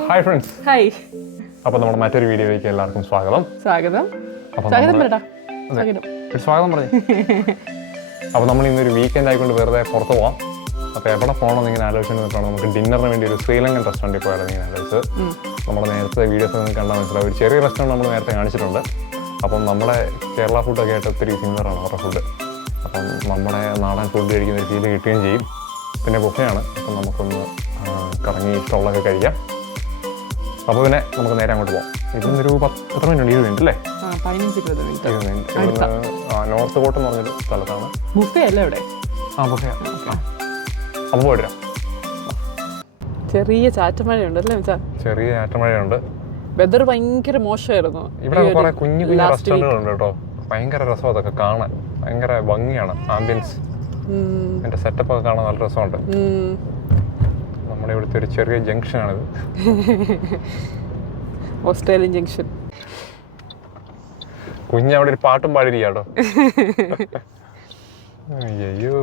Hi friends. Hi. അപ്പോൾ നമ്മുടെ മറ്റൊരു വീഡിയോയിലേക്ക് എല്ലാവർക്കും സ്വാഗതം. സ്വാഗതം. പറഞ്ഞു. അപ്പോൾ നമ്മൾ ഇന്നൊരു വീക്കെൻഡ് ആയിക്കൊണ്ട് വെറുതെ പുറത്ത് പോവാം. അപ്പോൾ എവിടെ പോകണമെന്ന് ഇങ്ങനെ ആലോചിച്ചുകൊണ്ടിരിക്കുകയാണ്. നമുക്ക് ഡിന്നറിന് വേണ്ടി ഒരു ശ്രീലങ്കൻ റെസ്റ്റോറൻറ്റിൽ പോയാലും ഇങ്ങനെ ആലോചിച്ചത്. നമ്മുടെ നേരത്തെ വീഡിയോസ് നിങ്ങൾക്ക് കണ്ടാൽ മനസ്സിലാവും. ഒരു ചെറിയ റെസ്റ്റോറൻറ്റ് നമ്മൾ നേരത്തെ കാണിച്ചിട്ടുണ്ട്. അപ്പം നമ്മുടെ കേരള ഫുഡൊക്കെ ആയിട്ട് ഒത്തിരി സിമിലറാണ് അവരുടെ ഫുഡ്. അപ്പം നമ്മുടെ നാടൻ ഫുഡ് കഴിക്കുന്ന ഒരു ഫീല് കിട്ടുകയും ചെയ്യും. പിന്നെ ബുഫയാണ്. അപ്പം നമുക്കൊന്ന് കറങ്ങി ഇഷ്ടമുള്ളതൊക്കെ കഴിക്കാം. അപ്പോൾ പിന്നെ നമുക്ക് നേരെ അങ്ങോട്ട് പോകാം. ഇതിന്നൊരു 10 മിനിറ്റ് 20 മിനിറ്റ് അല്ലേ? 15-20 മിനിറ്റ്. നോർത്ത് കോട്ട് എന്ന് പറഞ്ഞൊരു സ്ഥലത്താണ്. ബുഫേ അല്ലേ ഇവിടെ? ബുഫേ. അപ്പോൾ പോയിട്ട് ചെറിയ ചാറ്റമഴയുണ്ടല്ലേ? ചെറിയ ചാറ്റമഴയുണ്ട്. വെതർ ഭയങ്കര മോശമായിരുന്നു. ഇവിടെ കുറെ കുഞ്ഞു കുഞ്ഞു റെസ്റ്റോറൻറ്റുകളുണ്ട് കേട്ടോ. ഭയങ്കര രസം അതൊക്കെ കാണാൻ. ഭയങ്കര ഭംഗിയാണ് ആംബിയൻസ്. എൻ്റെ സെറ്റപ്പ് ഒക്കെ കാണാൻ നല്ല രസമുണ്ട്. നമ്മുടെ ഇവിടുത്തെ ഒരു ചെറിയ ജംഗ്ഷനാണിത്. Australian junction. കുഞ്ഞവിടെ ഒരു പാട്ടും പാടിയിരിക്കാട്ടോ. അയ്യോ,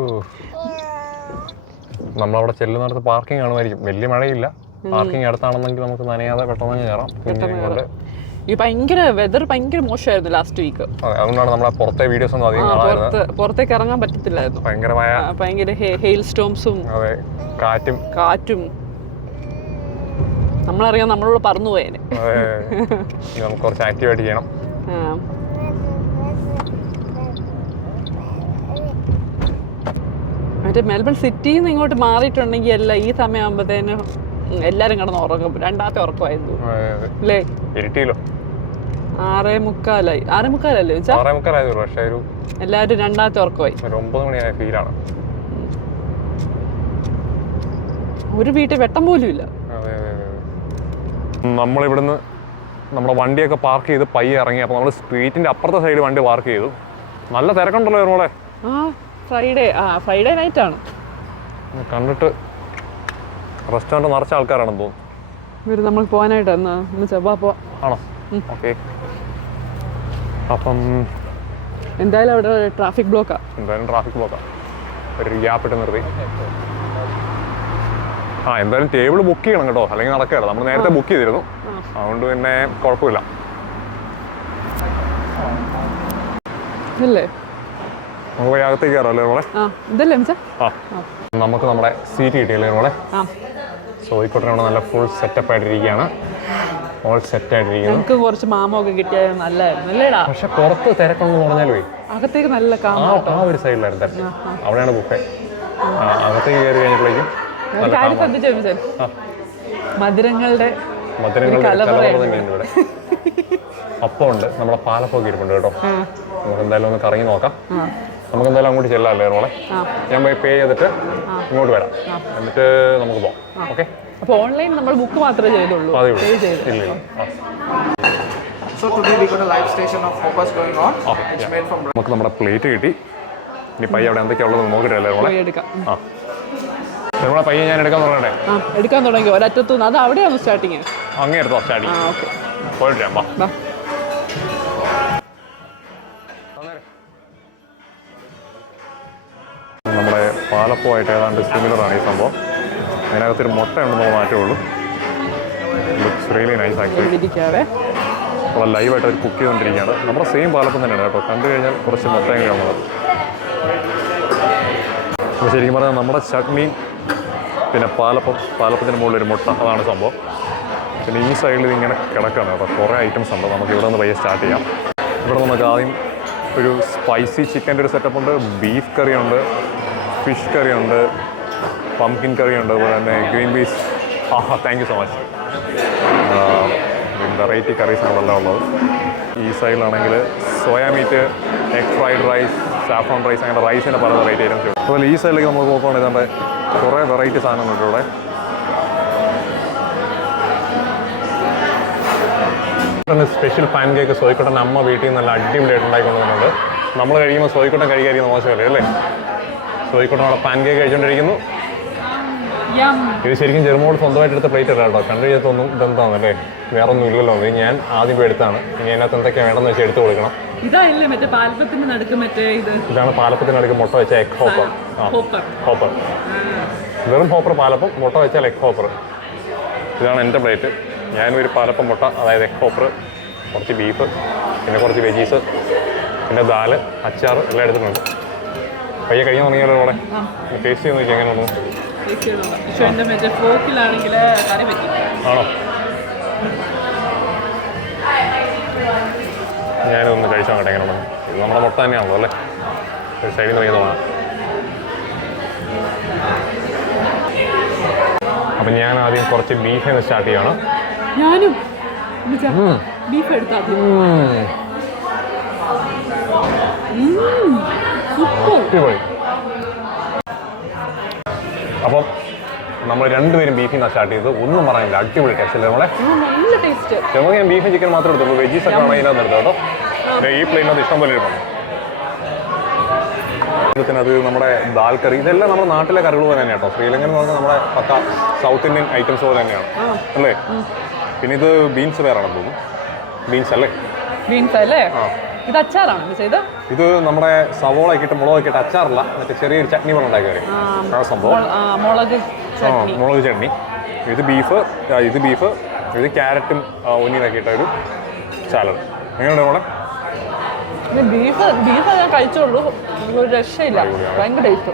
നമ്മളവിടെ ചെല്ലുന്നിടത്ത് പാർക്കിംഗ് കാണുമായിരിക്കും. വലിയ മഴയില്ല. പാർക്കിംഗ് അടുത്താണെന്നെങ്കിൽ നമുക്ക് നനയാതെ പെട്ടെന്ന് കയറാം. കൊണ്ട് ഈ ഭയങ്കര വെതർ ഭയങ്കര മോശമായിരുന്നു ലാസ്റ്റ് വീക്ക്. അതുകൊണ്ടാണ് നമ്മളെ പുറത്തെ വീഡിയോസ് ഒന്നും അധികം കാണാറുള്ളത്. പുറത്തേക്ക് ഇറങ്ങാൻ പറ്റത്തില്ലായിരുന്നു. ഭയങ്കര ഹെയിൽ സ്റ്റോംസും കാറ്റും നമ്മളറിയാം. നമ്മളോട് പറന്നു പോയേനെ. നമുക്ക് കുറച്ച് ആക്റ്റീവായിട്ട് ചെയ്യണം. മറ്റേ മെൽബൺ സിറ്റിയിൽ നിന്ന് ഇങ്ങോട്ട് മാറിയിട്ടുണ്ടെങ്കിൽ അല്ല ഈ സമയമാകുമ്പോഴത്തേന് എല്ലാരും കിടന്ന് ഉറങ്ങും. രണ്ടാമത്തെ ഉറക്കമായിരുന്നു അല്ലേ? 6:45 6:45 ചോദിച്ചാ എല്ലാരും രണ്ടാമത്തെ ഉറക്കമായി. 9 മണിയായ ഫീലാണ്. ഒരു വീട്ടിൽ വെട്ടം പോലും ഇല്ല. നമ്മളിവിടുന്ന് നമ്മുടെ വണ്ടിയൊക്കെ പാർക്ക് ചെയ്ത് പയ്യെ ഇറങ്ങി. അപ്പോൾ നമ്മൾ സ്ട്രീറ്റിൻ്റെ അപ്പുറത്തെ സൈഡ് വണ്ടി പാർക്ക് ചെയ്തു. നല്ല തിരക്കുണ്ടല്ലോ നമ്മളെ. ഫ്രൈഡേ നൈറ്റ് ആണ്. കണ്ടിട്ട് റെസ്റ്റോറൻറ്റ് നിറച്ച ആൾക്കാരാണെന്ന് തോന്നുന്നു. നമ്മൾ പോകാനായിട്ട് ആണോ? ഓക്കെ. അപ്പം എന്തായാലും അവിടെ ട്രാഫിക് ബ്ലോക്കാ. ഒരു ഗ്യാപ്പ് ഇട്ട് നിർത്തി. എന്തായാലും ടേബിൾ ബുക്ക് ചെയ്യണം കേട്ടോ, അല്ലെങ്കിൽ നടക്കുകയല്ല. നമ്മൾ നേരത്തെ ബുക്ക് ചെയ്തിരുന്നു, അതുകൊണ്ട് പിന്നെ കുഴപ്പമില്ല. നമുക്ക് പോയി അകത്തേക്ക് കയറാമല്ലേ നമ്മളെ? നമുക്ക് നമ്മുടെ സീറ്റ് കിട്ടിയല്ലേ നമ്മളെ? സോയിക്കോട്ടനോട് നല്ല ഫുൾ സെറ്റപ്പ് ആയിട്ടിരിക്കുകയാണ്. ഓൾ സെറ്റ് ആയിട്ടിരിക്കുന്നു. കുറച്ച് മാമൊക്കെ കിട്ടിയാൽ നല്ലതായിരുന്നു. പക്ഷെ പുറത്ത് തിരക്കൊന്നും പറഞ്ഞാലേ അകത്തേക്ക് നല്ല ആ ഒരു സൈഡിലായിരുന്നു തിരക്ക്. അവിടെയാണ് ബുഫേ. അകത്തേക്ക് കയറി കഴിഞ്ഞപ്പോഴേക്കും മധുരങ്ങളുടെ തന്നെയാണ് ഇവിടെ. അപ്പമുണ്ട്, നമ്മുടെ പാലപ്പൊക്കെ ഇരിപ്പുണ്ട് കേട്ടോ. നമുക്ക് എന്തായാലും ഒന്ന് കറങ്ങി നോക്കാം. നമുക്ക് എന്തായാലും അങ്ങോട്ട് ചെല്ലാമല്ലേ നമ്മളെ? ഞാൻ പോയി പേ ചെയ്തിട്ട് ഇങ്ങോട്ട് വരാം, എന്നിട്ട് നമുക്ക് പോകാം. ഓക്കെ. അപ്പോൾ ഓൺലൈൻ നമ്മൾ ബുക്ക് മാത്രമേ ചെയ്തുള്ളൂ. നമുക്ക് നമ്മുടെ പ്ലേറ്റ് കിട്ടി. ഇനി പയ്യ അവിടെ എന്തൊക്കെയാണുള്ളത് നോക്കിയിട്ടല്ലേ നമ്മളെ? നമ്മളെ പയ്യെ ഞാൻ എടുക്കാൻ തുടങ്ങട്ടെ? എടുക്കാൻ തുടങ്ങി. ഒരറ്റത്തുനിന്ന് അത് അവിടെയാണ് സ്റ്റാർട്ടിങ്. അങ്ങേ എടുത്തോ സ്റ്റാർട്ടിങ്? പോയിട്ട് ഞാൻ നമ്മുടെ പാലപ്പമായിട്ട് ഏതാണ്ട് സിമിലറാണ് ഈ സംഭവം. അതിനകത്തൊരു മുട്ട ഉണ്ടെന്നുള്ള മാറ്റമേ ഉള്ളൂ. Looks really nice actually. നമ്മൾ ലൈവായിട്ട് അവർ കുക്ക് ചെയ്തുകൊണ്ടിരിക്കുകയാണ്. നമ്മുടെ സെയിം പാലപ്പം തന്നെയാണ് കേട്ടോ. കണ്ടു കഴിഞ്ഞാൽ കുറച്ച് മുട്ടയും ഉള്ളത്. അപ്പോൾ ശരിക്കും പറഞ്ഞാൽ നമ്മുടെ ചട്നി, പിന്നെ പാലപ്പത്തിന് മുകളിൽ ഒരു മുട്ട, അതാണ് സംഭവം. പിന്നെ ഈ സൈഡിൽ ഇതിങ്ങനെ കിടക്കുകയാണ് കേട്ടോ. കുറേ ഐറ്റംസ് ഉണ്ട്. നമുക്ക് ഇവിടെ നിന്ന് പയ്യെ സ്റ്റാർട്ട് ചെയ്യാം. ഇവിടെ നമുക്ക് ആദ്യം ഒരു സ്പൈസി ചിക്കൻ്റെ ഒരു സെറ്റപ്പ് ഉണ്ട്. ബീഫ് കറി ഉണ്ട്, ഫിഷ് കറി ഉണ്ട്, പംകിൻ കറി ഉണ്ട്, അതുപോലെ തന്നെ green peas. Thank you so much. Variety കറീസാണ് എല്ലാം ഉള്ളത്. ഈ സൈഡിലാണെങ്കിൽ soya meat, egg fried rice, saffron rice, അങ്ങനെ റൈസിൻ്റെ പല വെറൈറ്റി ഐറ്റംസ്. അതുപോലെ ഈ സൈഡിലേക്ക് നമുക്ക് നോക്കുകയാണെങ്കിൽ ഇതാണ്ട് കുറേ വെറൈറ്റി സാധനങ്ങളുണ്ട് ഇവിടെ. സ്പെഷ്യൽ പാൻ കേക്ക് സോയിക്കോട്ടൻ അമ്മ വീട്ടിൽ നിന്ന് നല്ല അടിപൊളിയായിട്ട് ഉണ്ടായിക്കൊണ്ടുവന്നുണ്ട്. നമ്മൾ കഴിക്കുമ്പോൾ സോയിക്കോട്ടൻ കഴിക്കാതിരിക്കുന്ന മോശമല്ലേ അല്ലേ? സോയിക്കോട്ടൻ അവിടെ പാൻ കേക്ക് കഴിച്ചുകൊണ്ടിരിക്കുന്നു. ഇത് ശരിക്കും ജെർമോട് സ്വന്തമായിട്ട് എടുത്ത പ്ലേറ്റ് അല്ല കേട്ടോ. കണ്ടു കഴിഞ്ഞാൽ ഇതെന്താണെന്നല്ലേ? വേറെ ഒന്നും ഇല്ലല്ലോ. ഇത് ഞാൻ ആദ്യം പോയി എടുത്താണ്. ഇനി അതിനകത്ത് എന്തൊക്കെയാണ് വേണമെന്ന് വെച്ചാൽ എടുത്തു കൊടുക്കണം. ഇതാണ് പാലപ്പത്തിന് നടുക്ക് മുട്ട വെച്ച എഗ് ഹോപ്പർ. വെറും ഹോപ്പർ പാലപ്പം, മുട്ട വെച്ചാൽ എഗ് ഹോപ്പർ. ഇതാണ് എൻ്റെ പ്ലേറ്റ്. ഞാനൊരു പാലപ്പം മുട്ട, അതായത് എഗ് പോപ്പർ, കുറച്ച് ബീഫ്, പിന്നെ കുറച്ച് വെജീസ്, പിന്നെ ദാല്, അച്ചാർ എല്ലാം എടുത്തിട്ടുണ്ട്. പയ്യെ കഴിയാൻ തുടങ്ങിയാലോ അവിടെ ടേസ്റ്റ് ചെയ്ത് നോക്കി എങ്ങനെ തോന്നുന്നു? ആണോ? ഞാനൊന്ന് കഴിച്ചു നോക്കട്ടെ എങ്ങനെ ഉണ്ടെന്ന്. ഇത് നമ്മുടെ മുട്ട തന്നെയാണല്ലോ അല്ലേ? ഒരു സൈഡിൽ നിന്ന് തോന്നാം. അപ്പം ഞാൻ ആദ്യം കുറച്ച് ബീഫിൽ നിന്ന് സ്റ്റാർട്ട് ചെയ്യണം. ഞാനും ബീഫ് എടുത്താൽ അപ്പം നമ്മൾ രണ്ടുപേരും ബീഫിൽ നിന്നാണ് സ്റ്റാർട്ട് ചെയ്തത്. ഒന്നും പറയാനില്ല, അടിപൊളി ടേസ്റ്റ് അല്ലേ നമ്മളെ? നല്ല ടേസ്റ്റ്. നമുക്ക് ഞാൻ ബീഫും ചിക്കൻ മാത്രമേ എടുത്തുള്ളൂ. വെജീസ് ഒക്കെ ആണെങ്കിൽ അതിനകത്ത് എടുത്തോ കേട്ടോ. ഈ പ്ലേറ്റിനകത്ത് ഇഷ്ടം പോലെ ഇരിക്കണം. അത് നമ്മുടെ ദാൽ കറി, ഇതെല്ലാം നമ്മുടെ നാട്ടിലെ കറികൾ പോലെ തന്നെയാണ് കേട്ടോ. ശ്രീലങ്കൻ എന്ന് പറഞ്ഞാൽ നമ്മുടെ പക്ക സൗത്ത് ഇന്ത്യൻ ഐറ്റംസ് പോലെ തന്നെയാണ് അല്ലേ? പിന്നെ ഇത് ബീൻസ് വേറാണെന്ന് തോന്നുന്നു. ബീൻസ് അല്ലേ? ബീൻസ് അല്ലേ? ഇത് അച്ചാറാണ് ഇത് നമ്മുടെ സവോള ഇട്ട് മുളക് ഇട്ട് അച്ചാറല്ല, മറ്റേ ചെറിയൊരു ചട്നി പോലെ ഉണ്ടാക്കി കറി. ആ സംഭവം മുളക് ചട്നി. ഇത് ബീഫ്, ഇത് ക്യാരറ്റും ഒന്നിനൊക്കെ ഇട്ട ഒരു സാലഡ്. എങ്ങനെയുണ്ട് നമ്മളെ ബീഫ് ഞാൻ കഴിച്ചോളൂ, ഒരു രക്ഷയില്ല, ഭയങ്കര ടേസ്റ്റ്.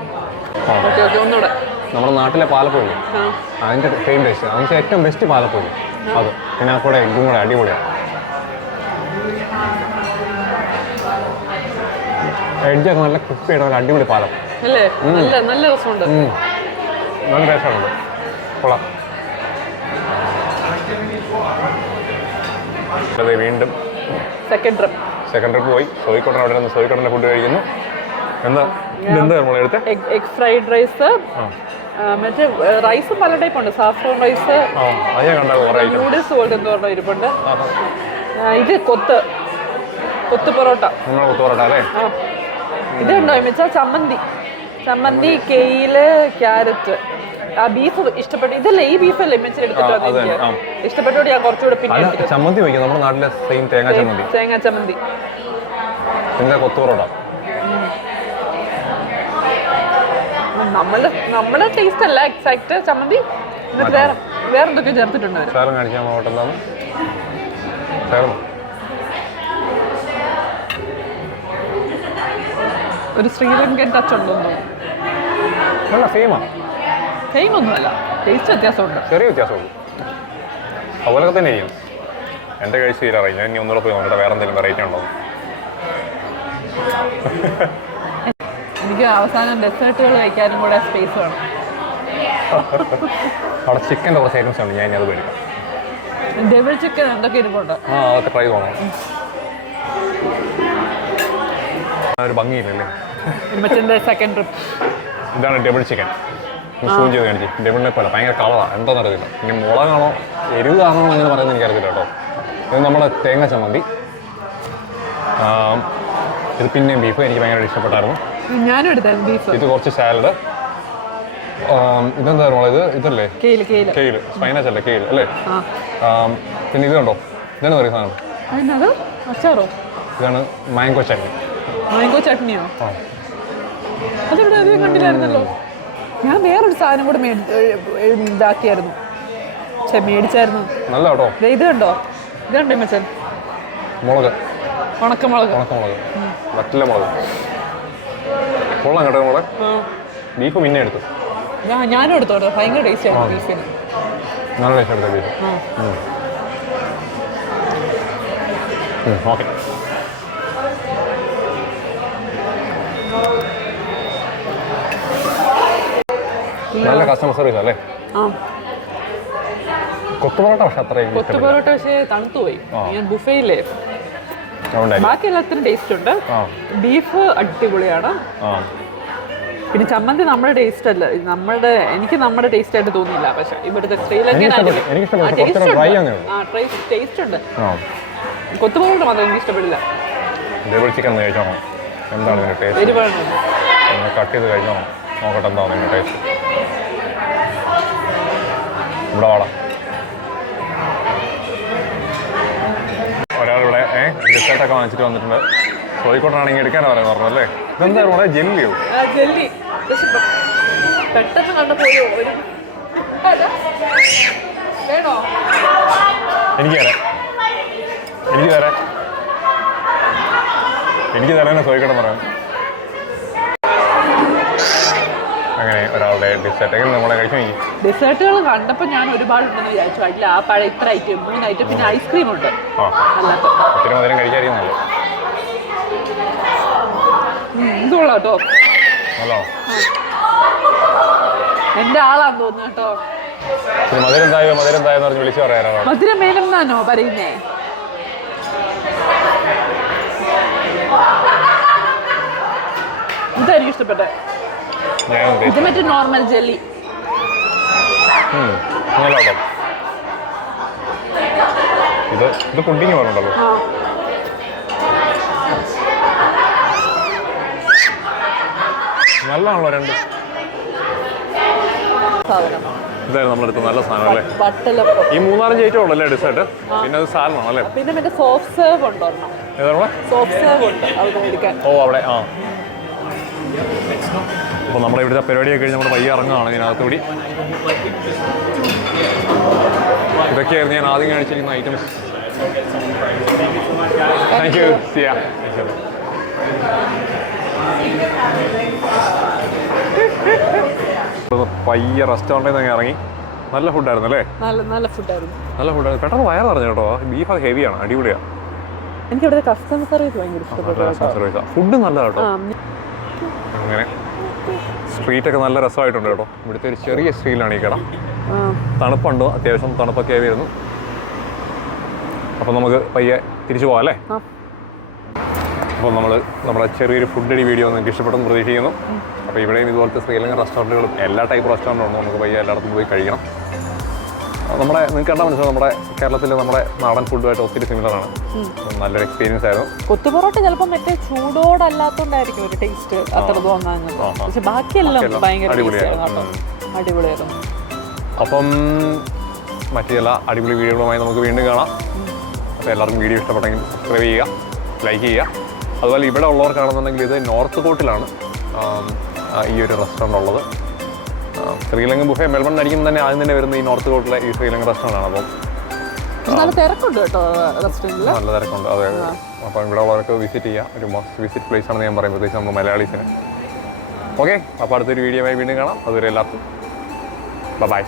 ഒന്നുകൂടെ നമ്മുടെ നാട്ടിലെ പാലപ്പമില്ലേ, അതിൻ്റെ സെയിം ടേസ്റ്റ്. അതിന് ഏറ്റവും ബെസ്റ്റ് പാലപ്പമില്ലേ അത്. പിന്നെ ആ കൂടെ എഗ്ഗും കൂടെ അടിപൊളിയാണ്. എഡ്ജൊക്കെ നല്ല ക്രിസ്പി ആയിട്ട് അടിപൊളി പാലപ്പം അല്ലേ? നല്ല രസമുണ്ട്, നല്ല ടേസ്റ്റാണുണ്ട്. കൊള്ളാം. അതെ, വീണ്ടും സെക്കൻഡ് ട്രിപ്പ് പോയി സോയിക്കോട്ടൻ. അവിടെ നിന്ന് സോയിക്കോട്ടൻ്റെ ഫുഡ് കഴിക്കുന്നു. എന്താ നമ്മൾ എടുത്തത്? എഗ് ഫ്രൈഡ് റൈസ്, മറ്റേ റൈസും പല ടൈപ്പ് ഉണ്ട്. സാഫ്രോൺ റൈസ്, നൂഡിൽസ് പോലത്തെ എന്തോ പറഞ്ഞ ഇരിപ്പുണ്ട്. ഇത് കൊത്ത് പൊറോട്ട അല്ലേ? ഇതുണ്ടോ മിച്ചാ? ചമ്മന്തി, കെയില്, ക്യാരറ്റ്. ആ ബീഫ് ഇഷ്ടപ്പെട്ടു. ഇതല്ലേ ഈ ബീഫല്ലേ മിച്ചർ എടുത്തിട്ട് ഇഷ്ടപ്പെട്ടോട് ഞാൻ കുറച്ചുകൂടെ പിന്നെ ചമ്മന്തി വയ്ക്കും. നമ്മുടെ നാട്ടിലെ സെയിം തേങ്ങാ ചമ്മന്തി. പിന്നെ കൊത്തു പൊറോട്ട. നമ്മുടെ ടേസ്റ്റ് അല്ല എക്സാക്ട് ചമ്മന്തി. വേറെ എന്തൊക്കെ ചേർത്തിട്ടുണ്ട്. ഒരു ശ്രീലങ്കൻ ടച്ച് ഉണ്ടെന്നോ? സെയിം ഒന്നുമല്ല, ടേസ്റ്റ് വ്യത്യാസമുണ്ട്, ചെറിയ വ്യത്യാസമുള്ളൂ. അതുപോലൊക്കെ തന്നെ ചെയ്യും. എൻ്റെ കഴിച്ച് തീരാറായി. ഞാൻ ഇനി ഒന്നുകൂടെ പോയി നോക്കട്ടെ വേറെ എന്തെങ്കിലും വെറൈറ്റി ഉണ്ടോ. എനിക്ക് അവസാനം ഡെസേർട്ടുകൾ കഴിക്കാനും കൂടെ സ്പേസ് വേണം. അവിടെ ചിക്കൻ്റെ കുറച്ച് ഐറ്റംസ് ഉണ്ട്, ഞാൻ ഇനി അത് മേടിക്കാം. ഡബിൾ ചിക്കൻ എന്തൊക്കെ ഇരിപ്പുണ്ട്. അതൊക്കെ ട്രൈ ചെയ്യണം. ഒരു ഭംഗിയില്ലല്ലേ മറ്റേ സെക്കൻഡ് ട്രിപ്പ്. ഇതാണ് ഡബിൾ ചിക്കൻ. സൂം ചെയ്ത് കാണിച്ച്. ഡബിളിനെ പോലെ ഭയങ്കര കളറാണ്, എന്താണെന്ന് അറിയില്ല. ഇനി മുളകാണോ എരിവ് കാണണോ അങ്ങനെ പറയുന്നത് എനിക്കറിയില്ല കേട്ടോ. ഇത് നമ്മുടെ തേങ്ങ ചമ്മന്തി. ഇത് പിന്നെയും ബീഫ് എനിക്ക് ഭയങ്കര ഇഷ്ടപ്പെട്ടായിരുന്നു. ഞാനും എടുത്തായിരുന്നു ബീഫ്. ഇത് കുറച്ച് സാലഡ്. ഇതെന്തായിരുന്നു ഇതല്ലേ? കെയില്, സ്പൈനാച്ച് അല്ലേ? കെയില് അല്ലേ? പിന്നെ ഇത് കണ്ടോ, ഇതാണ് പറയുന്ന സാധനം. അച്ചാറോ? ഇതാണ് മാംഗോ ചട്നിയോ? അതെവിടെ അധികം കണ്ടില്ലായിരുന്നല്ലോ. ഞാൻ വേറൊരു സാധനം കൂടെ ഇതാക്കിയായിരുന്നു, മേടിച്ചായിരുന്നു. നല്ല കേട്ടോ. ഇത് കണ്ടോ മച്ചൻ? മുളക്, ഉണക്കമുളക്, വറ്റല മുളക്. കൊള്ളാം കേട്ടോ നമ്മളെ. ബീഫ് പിന്നെ എടുത്തു. ഞാനും എടുത്തോട്ടോ, ഭയങ്കര ടേസ്റ്റ് ആയിരുന്നു ബീഫിന്. നല്ല ടേസ്റ്റ് എടുത്ത ബീഫ്. ഓക്കെ. നല്ല കസ്റ്റമർ സർവീസ് അല്ലേ? കൊത്തുപൊറോട്ട പക്ഷെ അത്രയും കൊത്തുപൊറോട്ട പക്ഷേ തണുത്തുപോയി. ഞാൻ ബുഫേയില്ലേ, ബാക്കി എല്ലാത്തിനും ടേസ്റ്റ് ഉണ്ട്. ബീഫ് അടിപൊളിയാണ്. പിന്നെ ചമ്മന്തി നമ്മുടെ ടേസ്റ്റ് അല്ല, എനിക്ക് നമ്മുടെ ടേസ്റ്റ് ആയിട്ട് തോന്നിയില്ല. പക്ഷെ ഇവിടുത്തെ ശ്രീലങ്കൻ ടേസ്റ്റ് ഉണ്ട്. കൊത്തുപൊറോട്ട മാത്രം എനിക്ക് ഇഷ്ടപ്പെടില്ല. ചിക്കൻ കഴിച്ചോണോ? എന്താണ് ടേസ്റ്റ്? കട്ട് ചെയ്ത് കഴിച്ചോണോ? നോക്കട്ടെ എന്താണ് നിങ്ങളുടെ ടേസ്റ്റ്. ഇവിടെ വാടാ. ഒരാളിവിടെ ഡെസേർട്ടൊക്കെ വാങ്ങിച്ചിട്ട് വന്നിട്ടുണ്ട്. കോഴിക്കോട്ടാണെങ്കിൽ എടുക്കാനാണ് പറഞ്ഞു അല്ലേ? ഇതെന്താ പറയുക? ജെല്ലിയോ? പെട്ടെന്ന് കണ്ടപ്പോ വേണോ? എനിക്ക് തരാം, എനിക്ക് തരാം, എനിക്ക് തരാനോ ചോദിക്കണം പറയാം. അങ്ങനെ ഒരാളുടെ ഡിസേർട്ട് നമ്മളെ കഴിച്ചു നോക്കി. ഡെസേർട്ടുകൾ കണ്ടപ്പോൾ ഞാൻ ഒരുപാടുണ്ടെന്ന് വിചാരിച്ചു. അതിൽ ആ പഴം ഇത്ര ഐറ്റം 3 ഐറ്റം, പിന്നെ ഐസ്ക്രീം ഉണ്ട്. അല്ലാത്ത ഒത്തിരി മധുരം കഴിക്കാതിരിക്കുന്നല്ലോ. ഇതുള്ള കേട്ടോ, ഹലോ, എന്റെ ആളാന്ന് തോന്നുന്നു കേട്ടോ. മധുരം തായോ മധുരം തായോ എന്ന് പറഞ്ഞ് വിളിച്ചു പറയാനോ? മധുരം വേണമെന്നാണോ പറയുന്നേ? ഇതായിരിക്കും ഇഷ്ടപ്പെട്ടെ. ഇത് മറ്റേ നോർമൽ ജെല്ലി. ഇത് പുഡിങ് പറഞ്ഞുണ്ടല്ലോ. നല്ലതാണല്ലോ രണ്ട് സാധനം. ഇതായിരുന്നു നമ്മളെടുത്ത നല്ല സാധനം അല്ലേ? ബട്ടലപ്പം. ഈ 3-4 ഐറ്റം ഉള്ളല്ലേ ഡിസേർട്ട്? പിന്നെ അത് സാധനമാണോ അല്ലേ? പിന്നെ മറ്റേ സോഫ്റ്റ് സെർവ് ഉണ്ടോ? ഏതാ സോഫ്റ്റ് സെർവ് ഉണ്ട് അവിടെ മേടിക്കാൻ. ഓ അവിടെ ആ. അപ്പോൾ നമ്മുടെ ഇവിടുത്തെ പരിപാടിയൊക്കെ കഴിഞ്ഞ് നമ്മൾ പയ്യെ ഇറങ്ങുകയാണ് ഇതിനകത്തുകൂടി. ഇതൊക്കെയായിരുന്നു ഞാൻ ആദ്യം കാണിച്ചിരിക്കുന്ന ഐറ്റംസ്. താങ്ക് യു സിയ. പയ്യെ റെസ്റ്റോറൻറ്റിൽ നിന്ന് ഇറങ്ങി. നല്ല ഫുഡായിരുന്നു അല്ലേ? നല്ല ഫുഡായിരുന്നു. നല്ല ഫുഡായിരുന്നു. പെട്ടെന്ന് വയറ് നിറഞ്ഞു കേട്ടോ. ബീഫ് ഹെവിയാണ്, അടിപൊളിയാണ്. എനിക്ക് ഇവിടുത്തെ കസ്റ്റമർ സർവീസ് ഭയങ്കര ഇഷ്ടപ്പെട്ടു. ഫുഡ് നല്ലതാണ് കേട്ടോ. അങ്ങനെ സ്ട്രീറ്റൊക്കെ നല്ല രസമായിട്ടുണ്ട് കേട്ടോ. ഇവിടുത്തെ ഒരു ചെറിയ സ്ട്രീറ്റിലാണ് ഈ കട. തണുപ്പുണ്ടോ? അത്യാവശ്യം തണുപ്പൊക്കെ വരുന്നു. അപ്പോൾ നമുക്ക് പയ്യെ തിരിച്ചു പോകാം അല്ലേ? അപ്പോൾ നമ്മുടെ ചെറിയൊരു ഫുഡ് അടി വീഡിയോ നിങ്ങൾക്ക് ഇഷ്ടപ്പെട്ടെന്ന് പ്രതീക്ഷിക്കുന്നു. അപ്പോൾ ഇവിടെയും ഇതുപോലത്തെ ശ്രീലങ്കൻ റെസ്റ്റോറൻറ്റുകളും എല്ലാ ടൈപ്പ് റെസ്റ്റോറൻറ്റും ഉണ്ട്. നമുക്ക് പയ്യെ എല്ലായിടത്തും പോയി കഴിക്കണം. നിങ്ങൾക്ക് കണ്ടാൽ മനസ്സിലാവും, നമ്മുടെ കേരളത്തിൽ നമ്മുടെ നാടൻ ഫുഡുമായിട്ട് ഒത്തിരി സിമിലറാണ്. നല്ലൊരു എക്സ്പീരിയൻസ് ആയിരുന്നു. കൊത്തുപൊറോട്ട ചിലപ്പോൾ മറ്റേ ചൂടോടല്ലാത്തോണ്ടായിരിക്കും ഒരു ടേസ്റ്റ് അത്ര തോന്നാഞ്ഞത്. പക്ഷെ ബാക്കിയെല്ലാം ഭയങ്കര അടിപൊളിയായിരുന്നു. അപ്പം മറ്റു ചില അടിപൊളി വീഡിയോകളുമായി നമുക്ക് വീണ്ടും കാണാം. അപ്പോൾ എല്ലാവർക്കും വീഡിയോ ഇഷ്ടപ്പെട്ടെങ്കിൽ സബ്സ്ക്രൈബ് ചെയ്യുക, ലൈക്ക് ചെയ്യുക. അതുപോലെ ഇവിടെ ഉള്ളവർക്കാണെന്നുണ്ടെങ്കിൽ ഇത് നോർത്ത് കോട്ടിലാണ് ഈ ഒരു റെസ്റ്റോറൻറ്റ് ഉള്ളത്. ശ്രീലങ്കൻ ബുഫേ മെൽബൺ അടിക്കുമ്പോൾ തന്നെ ആദ്യം തന്നെ വരുന്ന ഈ നോർത്ത് കോട്ടിലെ ഈ ശ്രീലങ്കൻ റെസ്റ്റോറൻ്റ് ആണ്. അപ്പം നല്ല തിരക്കുണ്ട് കേട്ടോ റെസ്റ്റോറൻറ്റിൽ. നല്ല തിരക്കുണ്ട്, അതെ. അപ്പം ഇവിടെ ഉള്ളവർക്ക് വിസിറ്റ് ചെയ്യുക. ഒരു മസ്റ്റ് വിസിറ്റ് പ്ലേസ് ആണെന്ന് ഞാൻ പറയും, പ്രത്യേകിച്ച് നമ്മൾ മലയാളീസിന്. ഓക്കെ, അപ്പോൾ അടുത്തൊരു വീഡിയോ ആയി വീണ്ടും കാണാം. അതുവരെ എല്ലാവർക്കും ബൈ.